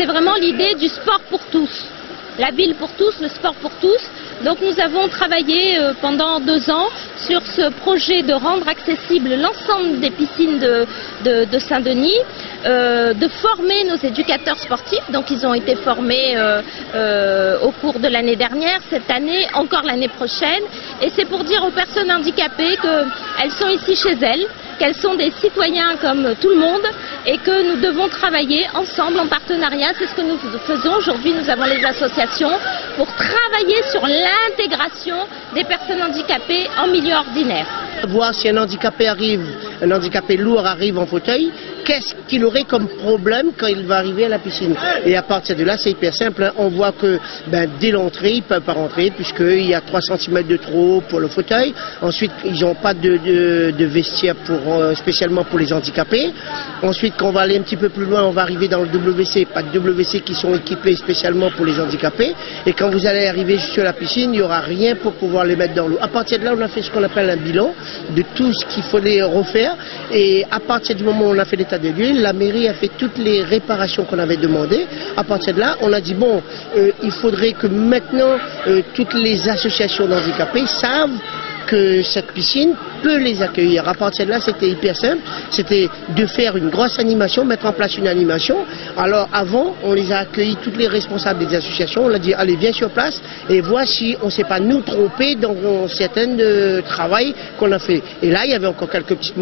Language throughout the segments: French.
c'est vraiment l'idée du sport pour tous. La ville pour tous, le sport pour tous. Donc nous avons travaillé pendant 2 ans sur ce projet de rendre accessible l'ensemble des piscines de Saint-Denis, de former nos éducateurs sportifs. Donc ils ont été formés au cours de l'année dernière, cette année, encore l'année prochaine. Et c'est pour dire aux personnes handicapées qu'elles sont ici chez elles, qu'elles sont des citoyens comme tout le monde et que nous devons travailler ensemble en partenariat. C'est ce que nous faisons aujourd'hui. Nous avons les associations pour travailler sur l'intégration des personnes handicapées en milieu ordinaire. Voir si un handicapé lourd arrive en fauteuil, qu'est-ce qu'il aurait comme problème quand il va arriver à la piscine. Et à partir de là, c'est hyper simple. Hein. On voit que dès l'entrée, ils ne peuvent pas rentrer puisqu'il y a 3 cm de trop pour le fauteuil. Ensuite, ils n'ont pas de vestiaire spécialement pour les handicapés. Ensuite, quand on va aller un petit peu plus loin, on va arriver dans le WC. Pas de WC qui sont équipés spécialement pour les handicapés. Et quand vous allez arriver sur la piscine, il n'y aura rien pour pouvoir les mettre dans l'eau. À partir de là, on a fait ce qu'on appelle un bilan de tout ce qu'il fallait refaire. Et à partir du moment où on a fait l'état de lieu, la mairie a fait toutes les réparations qu'on avait demandées. À partir de là, on a dit bon, il faudrait que maintenant toutes les associations d'handicapés savent que cette piscine peut les accueillir. À partir de là, c'était hyper simple. C'était de faire une grosse animation, mettre en place une animation. Alors avant, on les a accueillis, toutes les responsables des associations. On leur a dit, allez, viens sur place et vois si on ne s'est pas nous trompé dans certains travail qu'on a fait. Et là, il y avait encore quelques petites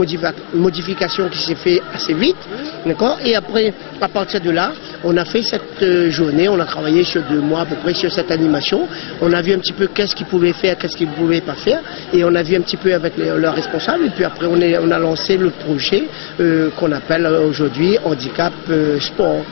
modifications qui s'est fait assez vite. D'accord. Et après, à partir de là, on a fait cette journée. On a travaillé sur 2 mois à peu près sur cette animation. On a vu un petit peu qu'est-ce qu'ils pouvaient faire, qu'est-ce qu'ils ne pouvaient pas faire. Et on a vu un petit peu avec leurs responsables. Et puis après, on a lancé le projet qu'on appelle aujourd'hui Handicap Sport.